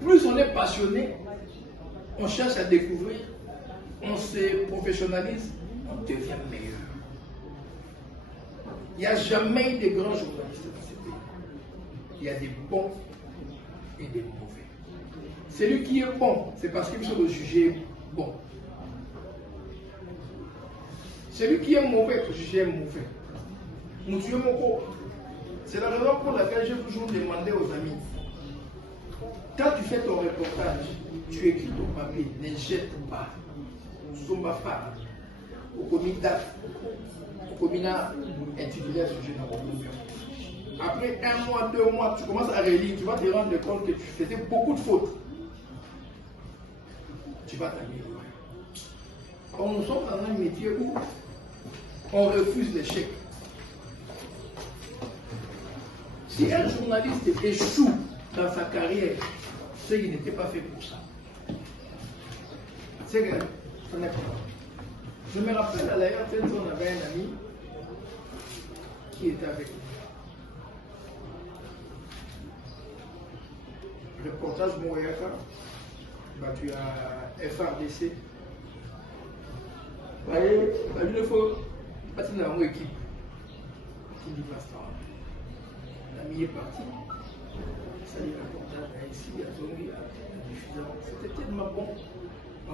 plus on est passionné, on cherche à découvrir, on se professionnalise, on devient meilleur. Il n'y a jamais de grands journalistes dans ce pays. Il y a des bons et des mauvais. Celui qui est bon, c'est parce qu'il faut le juger bon. Celui qui est mauvais, il faut juger mauvais. Monsieur Moko, c'est la raison pour laquelle j'ai toujours demandé aux amis, quand tu fais ton reportage, tu écris ton papier, ne jette pas. Somba fa, au comité, au comité intitulé sujet dans mon. Après 1 mois, 2 mois, tu commences à relire, tu vas te rendre compte que tu faisais beaucoup de fautes. Tu vas t'améliorer. Or, nous sommes dans un métier où on refuse l'échec. Si un journaliste échoue dans sa carrière, c'est qu'il n'était pas fait pour ça. C'est que ça n'est pas. Je me rappelle à l'ailleurs, on avait un ami qui était avec nous. Reportage Moyaka, battu à FRDC. Vous voyez, il faut passer dans mon équipe qui dit pas ça. L'ami est parti. Ça dit reportage ici, à Zongi, à la diffusion. C'était tellement bon. On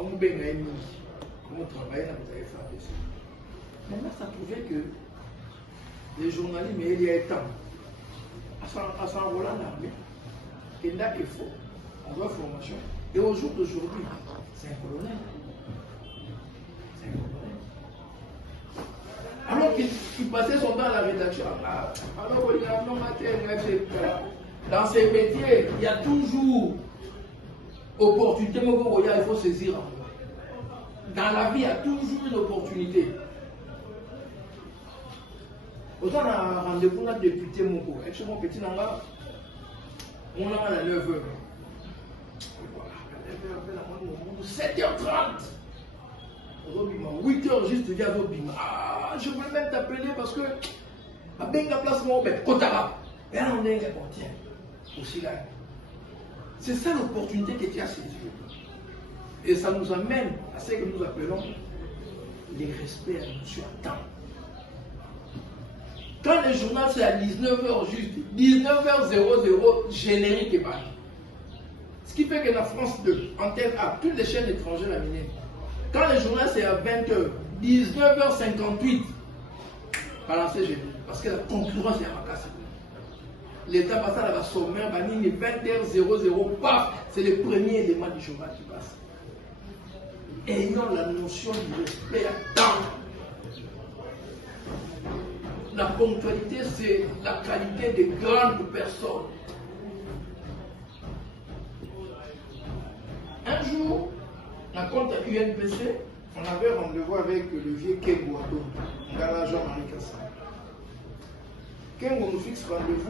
comment travailler dans les FRDC. Maintenant, ça prouvait que les journalistes, mais il y a un temps, à s'envoler en armée, il n'a qu'il faut, on doit formation. Et au jour d'aujourd'hui, c'est un colonel. C'est un colonel. Alors qu'il passait son temps à la rédaction, alors dans ces métiers, il y a toujours opportunité, il faut saisir. Dans la vie, il y a toujours une opportunité. Autant on a rendez-vous avec le député Moko, avec mon petit nanga, on a à 9h. 7h30. 8h juste dire à je voulais même t'appeler parce que à Benga place mon bête, Kotara. Et là on est tiens, aussi là. C'est ça l'opportunité que tu as saisie. Et ça nous amène à ce que nous appelons les respects à monsieur à temps. Quand le journal c'est à 19h juste, 19h00, générique et pas. Ce qui fait que la France 2, Antenne A, toutes les chaînes étrangères à miner. Quand le journal c'est à 20h, 19h58, balancez générique. Parce que la concurrence est à casser. L'État passe à la sommaire, 20h00, paf, c'est le premier élément du journal qui passe. Ayons la notion du respect à temps. La ponctualité, c'est la qualité des grandes personnes. Un jour, on compte à UNPC, on avait rendez-vous avec le vieux Kengo Ato, dans l'agent Marie Kassan. Kengo nous fixe rendez-vous.